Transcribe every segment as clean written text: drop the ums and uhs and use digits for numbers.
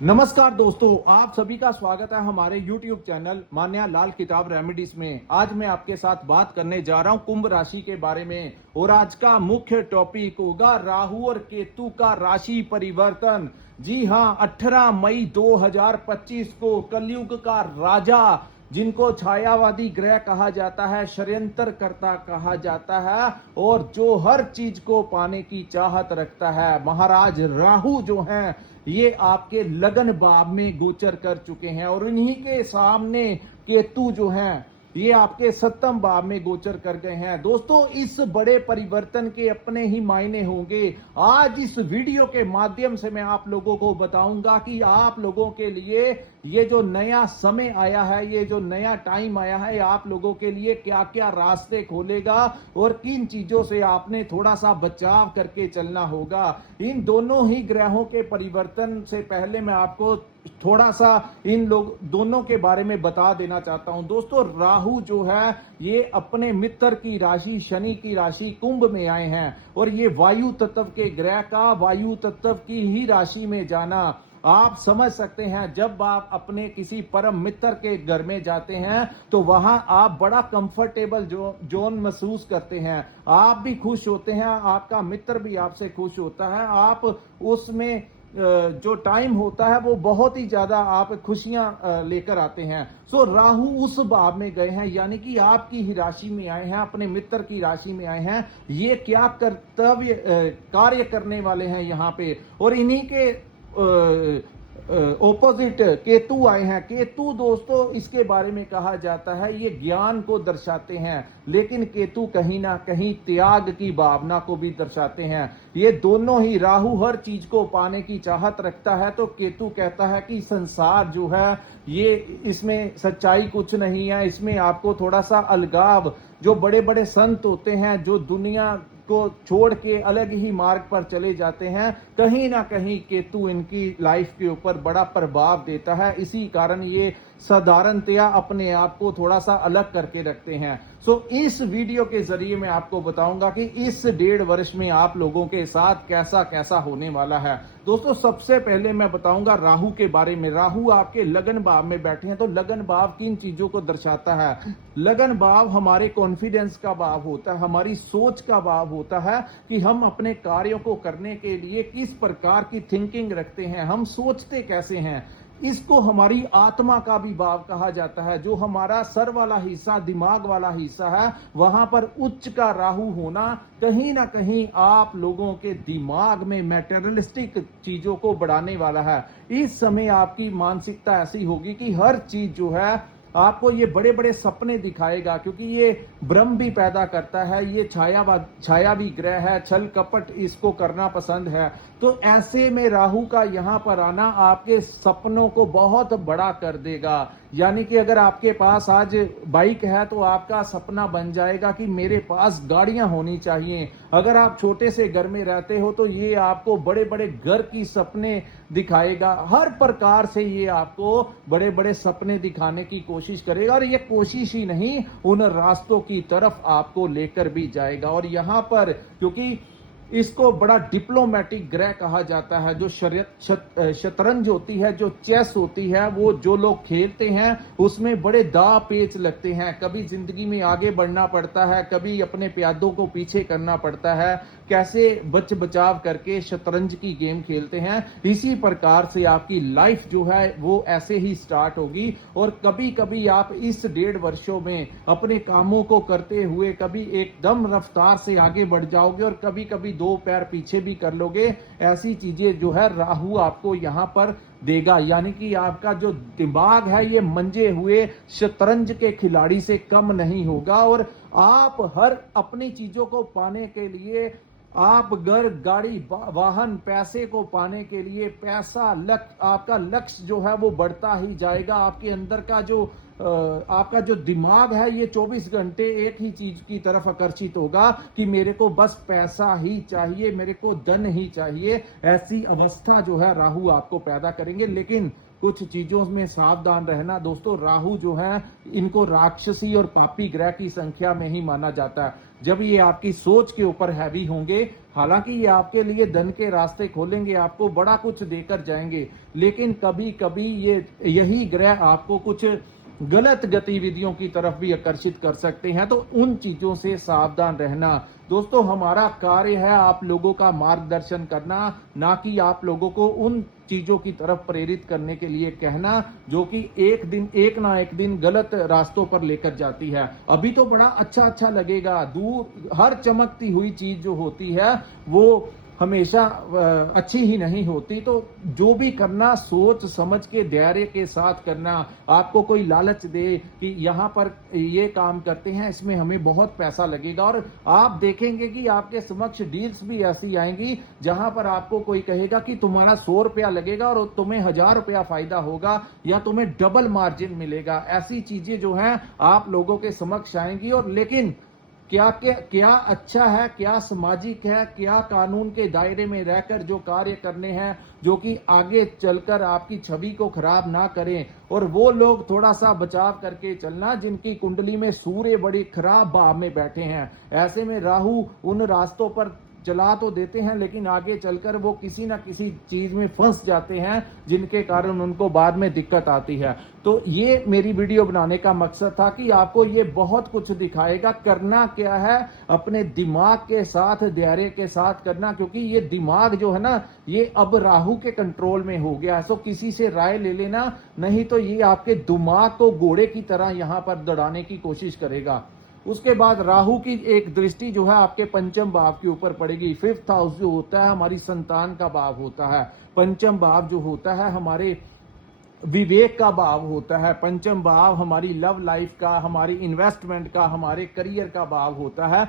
नमस्कार दोस्तों, आप सभी का स्वागत है हमारे YouTube चैनल मान्या लाल किताब रेमेडीज में। आज मैं आपके साथ बात करने जा रहा हूं कुंभ राशि के बारे में और आज का मुख्य टॉपिक होगा राहु और केतु का राशि परिवर्तन। जी हां, 18 मई 2025 को कलयुग का राजा, जिनको छायावादी ग्रह कहा जाता है, षड्यंत्रकर्ता कहा जाता है और जो हर चीज को पाने की चाहत रखता है, महाराज राहु जो हैं ये आपके लगन भाव में गोचर कर चुके हैं और इन्हीं के सामने केतु जो हैं ये आपके सप्तम भाव में गोचर कर गए हैं। दोस्तों, इस बड़े परिवर्तन के अपने ही मायने होंगे। आज इस वीडियो के माध्यम से मैं आप लोगों को बताऊंगा कि आप लोगों के लिए ये जो नया समय आया है, ये जो नया टाइम आया है, आप लोगों के लिए क्या क्या रास्ते खोलेगा और किन चीजों से आपने थोड़ा सा बचाव करके चलना होगा। इन दोनों ही ग्रहों के परिवर्तन से पहले मैं आपको थोड़ा सा इन लोग दोनों के बारे में बता देना चाहता हूं। दोस्तों, राहु जो है ये अपने मित्र की राशि शनि की राशि कुंभ में आए हैं और ये वायु तत्व के ग्रह का वायु तत्व की ही राशि में जाना, आप समझ सकते हैं। जब आप अपने किसी परम मित्र के घर में जाते हैं तो वहां आप बड़ा कंफर्टेबल जोन महसूस करते हैं, आप भी खुश होते हैं, आपका मित्र भी आपसे खुश होता है, आप उसमें जो टाइम होता है वो बहुत ही ज्यादा आप खुशियां लेकर आते हैं। सो राहु उस भाव में गए हैं, यानी कि आपकी ही राशि में आए हैं, अपने मित्र की राशि में आए हैं। ये क्या कर्तव्य कार्य करने वाले हैं यहाँ पे, और इन्हीं के ओपोजिट केतु आए हैं। केतु दोस्तों, इसके बारे में कहा जाता है ये ज्ञान को दर्शाते हैं, लेकिन केतु कहीं ना कहीं त्याग की भावना को भी दर्शाते हैं। ये दोनों ही, राहु हर चीज को पाने की चाहत रखता है तो केतु कहता है कि संसार जो है ये, इसमें सच्चाई कुछ नहीं है, इसमें आपको थोड़ा सा अलगाव। जो बड़े बड़े संत होते हैं जो दुनिया को छोड़ के अलग ही मार्ग पर चले जाते हैं, कहीं ना कहीं केतु इनकी लाइफ के ऊपर बड़ा प्रभाव देता है। इसी कारण ये साधारणतया अपने आप को थोड़ा सा अलग करके रखते हैं। सो इस वीडियो के जरिए मैं आपको बताऊंगा कि इस 1.5 वर्ष में आप लोगों के साथ कैसा कैसा होने वाला है। दोस्तों, सबसे पहले मैं बताऊंगा राहु के बारे में। राहु आपके लगन भाव में बैठे हैं, तो लगन भाव किन चीजों को दर्शाता है? लगन भाव हमारे कॉन्फिडेंस का भाव होता है, हमारी सोच का भाव होता है कि हम अपने कार्यों को करने के लिए किस प्रकार की थिंकिंग रखते हैं, हम सोचते कैसे हैं। इसको हमारी आत्मा का भी भाव कहा जाता है। जो हमारा सर वाला हिस्सा, दिमाग वाला हिस्सा है, वहां पर उच्च का राहु होना कहीं ना कहीं आप लोगों के दिमाग में मैटेरियलिस्टिक चीजों को बढ़ाने वाला है। इस समय आपकी मानसिकता ऐसी होगी कि हर चीज जो है आपको ये बड़े बड़े सपने दिखाएगा, क्योंकि ये भ्रम भी पैदा करता है। ये छायावी ग्रह है, छल कपट इसको करना पसंद है। तो ऐसे में राहु का यहाँ पर आना आपके सपनों को बहुत बड़ा कर देगा। यानी कि अगर आपके पास आज बाइक है तो आपका सपना बन जाएगा कि मेरे पास गाड़ियां होनी चाहिए। अगर आप छोटे से घर में रहते हो तो ये आपको बड़े बड़े घर की सपने दिखाएगा। हर प्रकार से ये आपको बड़े बड़े सपने दिखाने की कोशिश करेगा और ये कोशिश ही नहीं, उन रास्तों की तरफ आपको लेकर भी जाएगा। और यहां पर क्योंकि इसको बड़ा डिप्लोमेटिक ग्रह कहा जाता है, जो शतरंज होती है, जो चेस होती है, वो जो लोग खेलते हैं उसमें बड़े दांव पेच लगते हैं। कभी जिंदगी में आगे बढ़ना पड़ता है, कभी अपने प्यादों को पीछे करना पड़ता है, कैसे बचाव करके शतरंज की गेम खेलते हैं। इसी प्रकार से आपकी लाइफ जो है वो ऐसे ही स्टार्ट होगी और कभी कभी आप इस 1.5 वर्षों में अपने कामों को करते हुए कभी एकदम रफ्तार से आगे बढ़ जाओगे और कभी कभी 2 पैर पीछे भी कर लोगे। ऐसी चीजें जो है राहु आपको यहां पर देगा। यानी कि आपका जो दिमाग है ये मंजे हुए शतरंज के खिलाड़ी से कम नहीं होगा और आप हर अपनी चीजों को पाने के लिए, आप घर, गाड़ी, वाहन, पैसे को पाने के लिए पैसा, आपका लक्ष्य जो है वो बढ़ता ही जाएगा। आपके अंदर का जो आपका जो दिमाग है ये 24 घंटे एक ही चीज की तरफ आकर्षित होगा कि मेरे को बस पैसा ही चाहिए, मेरे को धन ही चाहिए। ऐसी अवस्था जो है राहु आपको पैदा करेंगे। लेकिन कुछ चीजों में सावधान रहना दोस्तों, राहु जो है इनको राक्षसी और पापी ग्रह की संख्या में ही माना जाता है। जब ये आपकी सोच के ऊपर हैवी होंगे, हालांकि ये आपके लिए धन के रास्ते खोलेंगे, आपको बड़ा कुछ देकर जाएंगे, लेकिन कभी कभी ये यही ग्रह आपको कुछ गलत गतिविधियों की तरफ भी आकर्षित कर सकते हैं। तो उन चीजों से सावधान रहना दोस्तों। हमारा कार्य है आप लोगों का मार्गदर्शन करना, ना कि आप लोगों को उन चीजों की तरफ प्रेरित करने के लिए कहना जो कि एक ना एक दिन गलत रास्तों पर लेकर जाती है। अभी तो बड़ा अच्छा लगेगा, दूर हर चमकती हुई चीज जो होती है वो हमेशा अच्छी ही नहीं होती। तो जो भी करना सोच समझ के धैर्य के साथ करना। आपको कोई लालच दे कि यहाँ पर ये काम करते हैं, इसमें हमें बहुत पैसा लगेगा, और आप देखेंगे कि आपके समक्ष डील्स भी ऐसी आएंगी जहां पर आपको कोई कहेगा कि तुम्हारा 100 रुपया लगेगा और तुम्हें 1000 रुपया फायदा होगा या तुम्हें डबल मार्जिन मिलेगा। ऐसी चीजें जो हैं आप लोगों के समक्ष आएंगी। और लेकिन क्या अच्छा है, क्या सामाजिक है, क्या कानून के दायरे में रहकर जो कार्य करने हैं जो कि आगे चलकर आपकी छवि को खराब ना करें, और वो लोग थोड़ा सा बचाव करके चलना जिनकी कुंडली में सूर्य बड़ी खराब भाव में बैठे हैं। ऐसे में राहु उन रास्तों पर चला तो देते हैं लेकिन आगे चलकर वो किसी ना किसी चीज में फंस जाते हैं जिनके कारण उनको बाद में दिक्कत आती है। तो ये मेरी वीडियो बनाने का मकसद था कि आपको ये बहुत कुछ दिखाएगा। करना क्या है, अपने दिमाग के साथ धैर्य के साथ करना, क्योंकि ये दिमाग जो है ना ये अब राहु के कंट्रोल में हो गया है। सो किसी से राय ले लेना, नहीं तो ये आपके दिमाग को घोड़े की तरह यहां पर दौड़ाने की कोशिश करेगा। उसके बाद राहु की एक दृष्टि जो है आपके पंचम भाव के ऊपर पड़ेगी। 5th हाउस जो होता है हमारी संतान का भाव होता है, पंचम भाव जो होता है हमारे विवेक का भाव होता है, पंचम भाव हमारी लव लाइफ का, हमारी इन्वेस्टमेंट का, हमारे करियर का भाव होता है,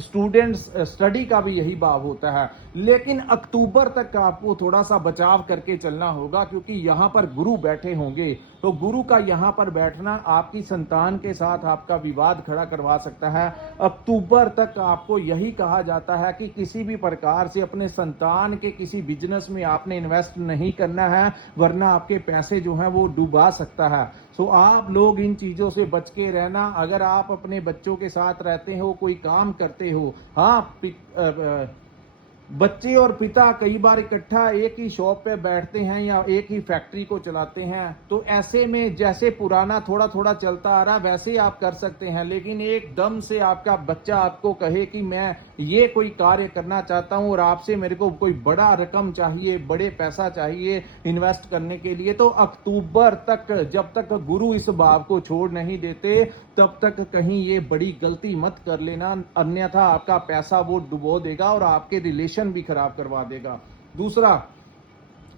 स्टूडेंट्स स्टडी का भी यही भाव होता है। लेकिन अक्टूबर तक आपको थोड़ा सा बचाव करके चलना होगा क्योंकि यहां पर गुरु बैठे होंगे। तो गुरु का यहां पर बैठना आपकी संतान के साथ आपका विवाद खड़ा करवा सकता है। अक्टूबर तक आपको यही कहा जाता है कि किसी भी प्रकार से अपने संतान के किसी बिजनेस में आपने इन्वेस्ट नहीं करना है, वरना आपके पैसे जो हैं वो डुबा सकता है। सो आप लोग इन चीजों से बच के रहना। अगर आप अपने बच्चों के साथ रहते हो, कोई काम करते हो, हाँ बच्चे और पिता कई बार इकट्ठा एक ही शॉप पे बैठते हैं या एक ही फैक्ट्री को चलाते हैं, तो ऐसे में जैसे पुराना थोड़ा थोड़ा चलता आ रहा वैसे आप कर सकते हैं। लेकिन एकदम से आपका बच्चा आपको कहे कि मैं ये कोई कार्य करना चाहता हूं और आपसे मेरे को कोई बड़ा रकम चाहिए, बड़े पैसा चाहिए इन्वेस्ट करने के लिए, तो अक्टूबर तक जब तक गुरु इस भाव को छोड़ नहीं देते तब तक कहीं ये बड़ी गलती मत कर लेना, अन्यथा आपका पैसा वो डुबो देगा और आपके रिलेशन भी खराब करवा देगा। दूसरा,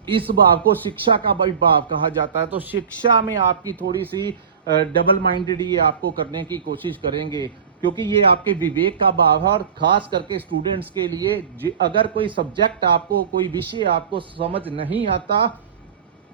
इस भाव को शिक्षा का भी भाव कहा जाता है। तो शिक्षा में आपकी थोड़ी सी डबल माइंडेड ये आपको करने की कोशिश करेंगे क्योंकि ये आपके विवेक का भाव है। और खास करके स्टूडेंट्स के लिए अगर कोई सब्जेक्ट आपको, कोई विषय आपको समझ नहीं आता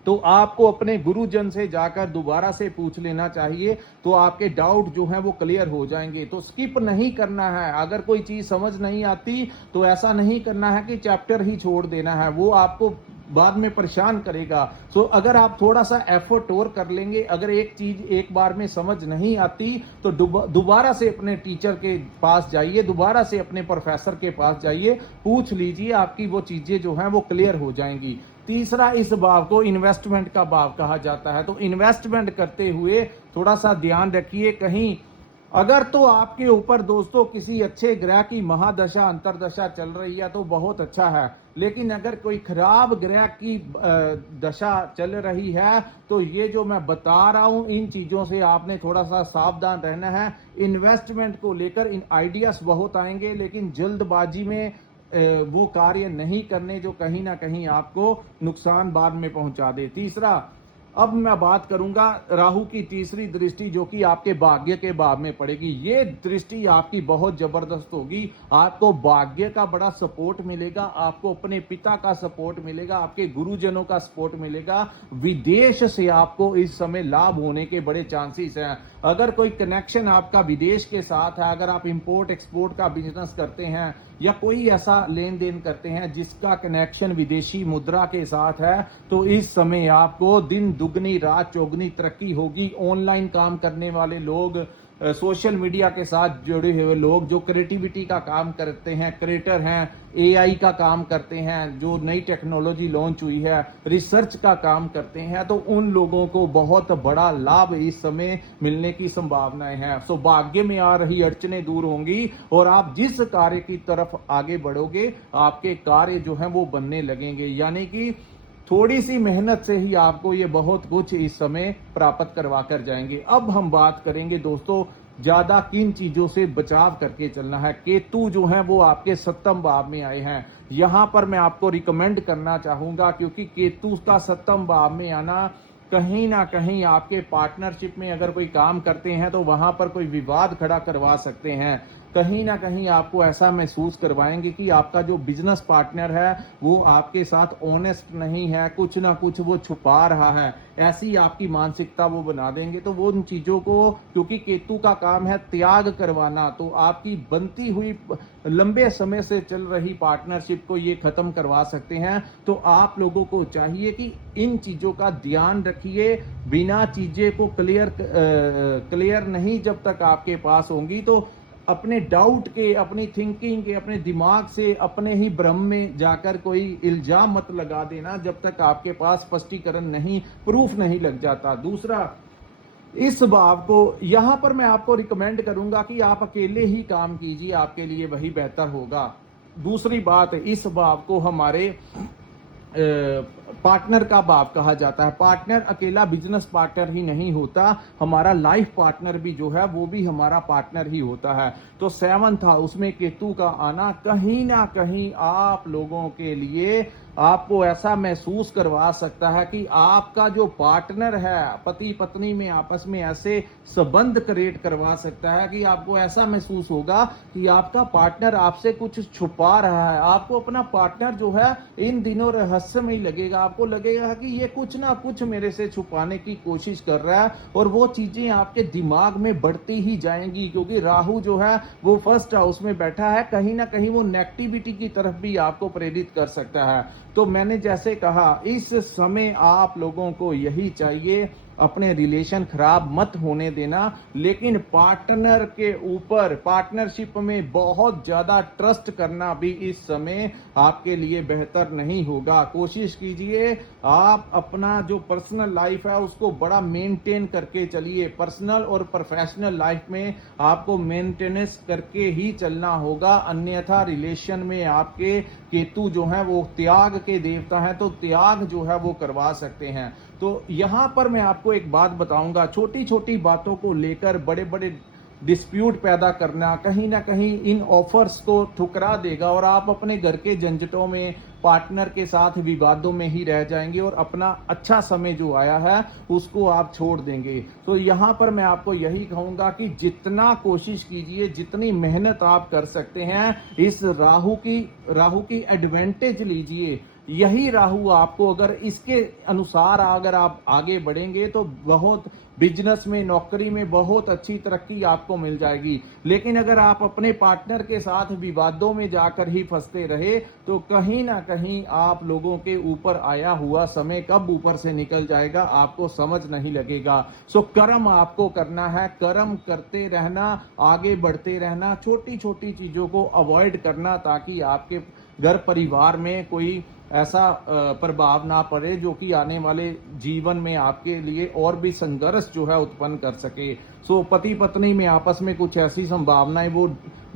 तो आपको अपने गुरुजन से जाकर दोबारा से पूछ लेना चाहिए, तो आपके डाउट जो हैं वो क्लियर हो जाएंगे। तो स्किप नहीं करना है। अगर कोई चीज समझ नहीं आती तो ऐसा नहीं करना है कि चैप्टर ही छोड़ देना है, वो आपको बाद में परेशान करेगा। सो अगर आप थोड़ा सा एफर्ट और कर लेंगे, अगर एक चीज एक बार में समझ नहीं आती तो दोबारा से अपने टीचर के पास जाइए, दोबारा से अपने प्रोफेसर के पास जाइए, पूछ लीजिए, आपकी वो चीजें जो हैं वो क्लियर हो जाएंगी। तीसरा, इस भाव को इन्वेस्टमेंट का भाव कहा जाता है। तो इन्वेस्टमेंट करते हुए थोड़ा सा ध्यान रखिए, कहीं अगर तो आपके ऊपर दोस्तों किसी अच्छे ग्रह की महादशा अंतरदशा चल रही है तो बहुत अच्छा है, लेकिन अगर कोई खराब ग्रह की दशा चल रही है तो ये जो मैं बता रहा हूं इन चीजों से आपने थोड़ा सा सावधान रहना है। इन्वेस्टमेंट को लेकर इन आइडियाज बहुत आएंगे, लेकिन जल्दबाजी में वो कार्य नहीं करने जो कहीं ना कहीं आपको नुकसान बाद में पहुंचा दे। तीसरा, अब मैं बात करूंगा राहु की तीसरी दृष्टि जो कि आपके भाग्य के भाव में पड़ेगी। ये दृष्टि आपकी बहुत जबरदस्त होगी। आपको भाग्य का बड़ा सपोर्ट मिलेगा, आपको अपने पिता का सपोर्ट मिलेगा, आपके गुरुजनों का सपोर्ट मिलेगा। विदेश से आपको इस समय लाभ होने के बड़े चांसेस हैं। अगर कोई कनेक्शन आपका विदेश के साथ है, अगर आप इंपोर्ट एक्सपोर्ट का बिजनेस करते हैं या कोई ऐसा लेन देन करते हैं जिसका कनेक्शन विदेशी मुद्रा के साथ है, तो इस समय आपको दिन दुगनी रात चौगनी तरक्की होगी। ऑनलाइन काम करने वाले लोग, सोशल मीडिया के साथ जुड़े हुए लोग, जो क्रिएटिविटी का काम करते हैं, क्रिएटर हैं, एआई का काम करते हैं, जो नई टेक्नोलॉजी लॉन्च हुई है, रिसर्च का काम करते हैं, तो उन लोगों को बहुत बड़ा लाभ इस समय मिलने की संभावनाएं हैं। सो भाग्य में आ रही अड़चनें दूर होंगी और आप जिस कार्य की तरफ आगे बढ़ोगे आपके कार्य जो है वो बनने लगेंगे। यानी कि थोड़ी सी मेहनत से ही आपको ये बहुत कुछ इस समय प्राप्त करवा कर जाएंगे। अब हम बात करेंगे दोस्तों, ज्यादा किन चीजों से बचाव करके चलना है। केतु जो है वो आपके सप्तम भाव में आए हैं। यहां पर मैं आपको रिकमेंड करना चाहूंगा, क्योंकि केतु का सप्तम भाव में आना कहीं ना कहीं आपके पार्टनरशिप में अगर कोई काम करते हैं तो वहां पर कोई विवाद खड़ा करवा सकते हैं। कहीं ना कहीं आपको ऐसा महसूस करवाएंगे कि आपका जो बिजनेस पार्टनर है वो आपके साथ ऑनेस्ट नहीं है, कुछ ना कुछ वो छुपा रहा है, ऐसी आपकी मानसिकता वो बना देंगे। तो वो उन चीजों को, क्योंकि केतु का काम है त्याग करवाना, तो आपकी बनती हुई लंबे समय से चल रही पार्टनरशिप को ये खत्म करवा सकते हैं। तो आप लोगों को चाहिए कि इन चीजों का ध्यान रखिए। बिना चीजें को क्लियर नहीं जब तक आपके पास होंगी, तो अपने डाउट के, अपनी थिंकिंग के, अपने दिमाग से, अपने ही भ्रम में जाकर कोई इल्जाम मत लगा देना जब तक आपके पास स्पष्टीकरण नहीं, प्रूफ नहीं लग जाता। दूसरा, इस भाव को यहां पर मैं आपको रिकमेंड करूंगा कि आप अकेले ही काम कीजिए, आपके लिए वही बेहतर होगा। दूसरी बात, इस भाव को हमारे पार्टनर का भाव कहा जाता है। पार्टनर अकेला बिजनेस पार्टनर ही नहीं होता, हमारा लाइफ पार्टनर भी जो है वो भी हमारा पार्टनर ही होता है। तो 7 था, उसमें केतु का आना कहीं ना कहीं आप लोगों के लिए आपको ऐसा महसूस करवा सकता है कि आपका जो पार्टनर है, पति पत्नी में आपस में ऐसे संबंध क्रिएट करवा सकता है कि आपको ऐसा महसूस होगा कि आपका पार्टनर आपसे कुछ छुपा रहा है। आपको अपना पार्टनर जो है इन दिनों रहस्यमय लगेगा, आपको लगेगा कि ये कुछ ना कुछ मेरे से छुपाने की कोशिश कर रहा है, और वो चीजें आपके दिमाग में बढ़ती ही जाएंगी। क्योंकि राहु जो है वो फर्स्ट हाउस में बैठा है, कहीं ना कहीं वो नेगेटिविटी की तरफ भी आपको प्रेरित कर सकता है। तो मैंने जैसे कहा, इस समय आप लोगों को यही चाहिए, अपने रिलेशन खराब मत होने देना, लेकिन पार्टनर के ऊपर, पार्टनरशिप में बहुत ज्यादा ट्रस्ट करना भी इस समय आपके लिए बेहतर नहीं होगा। कोशिश कीजिए आप अपना जो पर्सनल लाइफ है उसको बड़ा मेंटेन करके चलिए। पर्सनल और प्रोफेशनल लाइफ में आपको मेंटेनेंस करके ही चलना होगा, अन्यथा रिलेशन में आपके केतु जो है वो त्याग के देवता है, तो त्याग जो है वो करवा सकते हैं। तो यहां पर मैं आपको एक बात बताऊंगा, छोटी छोटी बातों को लेकर बड़े बड़े डिस्प्यूट पैदा करना कहीं ना कहीं इन ऑफर्स को ठुकरा देगा, और आप अपने घर के झंझटों में, पार्टनर के साथ विवादों में ही रह जाएंगे और अपना अच्छा समय जो आया है उसको आप छोड़ देंगे। तो यहां पर मैं आपको यही कहूंगा कि जितना कोशिश कीजिए, जितनी मेहनत आप कर सकते हैं, इस राहु की एडवांटेज लीजिए। यही राहु आपको, अगर इसके अनुसार अगर आप आगे बढ़ेंगे तो बहुत बिजनेस में, नौकरी में बहुत अच्छी तरक्की आपको मिल जाएगी। लेकिन अगर आप अपने पार्टनर के साथ विवादों में जाकर ही फंसते रहे तो कहीं ना कहीं आप लोगों के ऊपर आया हुआ समय कब ऊपर से निकल जाएगा आपको समझ नहीं लगेगा। सो कर्म आपको करना है, कर्म करते रहना, आगे बढ़ते रहना, छोटी छोटी चीजों को अवॉइड करना, ताकि आपके घर परिवार में कोई ऐसा प्रभाव ना पड़े जो कि आने वाले जीवन में आपके लिए और भी संघर्ष जो है उत्पन्न कर सके। सो पति पत्नी में आपस में कुछ ऐसी संभावनाएं, वो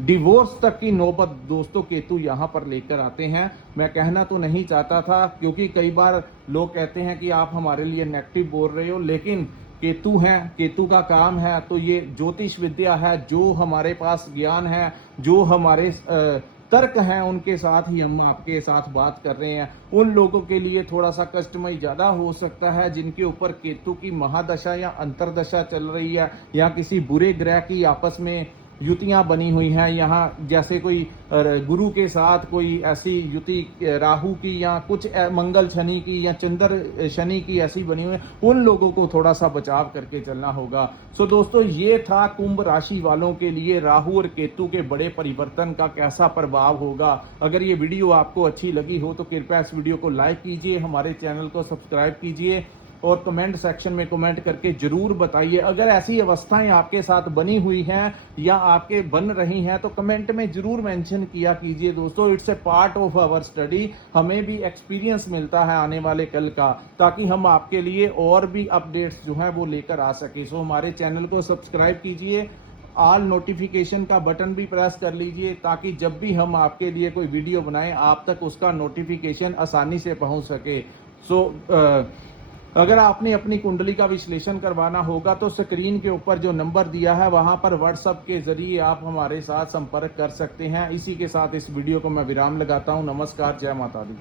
डिवोर्स तक की नौबत दोस्तों केतु यहां पर लेकर आते हैं। मैं कहना तो नहीं चाहता था, क्योंकि कई बार लोग कहते हैं कि आप हमारे लिए नेगेटिव बोल रहे हो, लेकिन केतु है, केतु का काम है, तो ये ज्योतिष विद्या है, जो हमारे पास ज्ञान है, जो हमारे तर्क हैं उनके साथ ही हम आपके साथ बात कर रहे हैं। उन लोगों के लिए थोड़ा सा कष्टमय ज्यादा हो सकता है जिनके ऊपर केतु की महादशा या अंतरदशा चल रही है, या किसी बुरे ग्रह की आपस में युतियां बनी हुई हैं। यहाँ जैसे कोई गुरु के साथ कोई ऐसी युति राहु की, या कुछ मंगल शनि की, या चंद्र शनि की ऐसी बनी हुई है, उन लोगों को थोड़ा सा बचाव करके चलना होगा। सो दोस्तों, ये था कुंभ राशि वालों के लिए राहु और केतु के बड़े परिवर्तन का कैसा प्रभाव होगा। अगर ये वीडियो आपको अच्छी लगी हो तो कृपया इस वीडियो को लाइक कीजिए, हमारे चैनल को सब्सक्राइब कीजिए और कमेंट सेक्शन में कमेंट करके जरूर बताइए। अगर ऐसी अवस्थाएं आपके साथ बनी हुई हैं या आपके बन रही हैं तो कमेंट में जरूर मेंशन किया कीजिए दोस्तों। It's a part of our study, हमें भी एक्सपीरियंस मिलता है आने वाले कल का, ताकि हम आपके लिए और भी अपडेट्स जो है वो लेकर आ सके। सो हमारे चैनल को सब्सक्राइब कीजिए, ऑल नोटिफिकेशन का बटन भी प्रेस कर लीजिए, ताकि जब भी हम आपके लिए कोई वीडियो बनाएं आप तक उसका नोटिफिकेशन आसानी से पहुंच सके। अगर आपने अपनी कुंडली का विश्लेषण करवाना होगा तो स्क्रीन के ऊपर जो नंबर दिया है वहां पर व्हाट्सएप के जरिए आप हमारे साथ संपर्क कर सकते हैं। इसी के साथ इस वीडियो को मैं विराम लगाता हूं। नमस्कार, जय माता दी।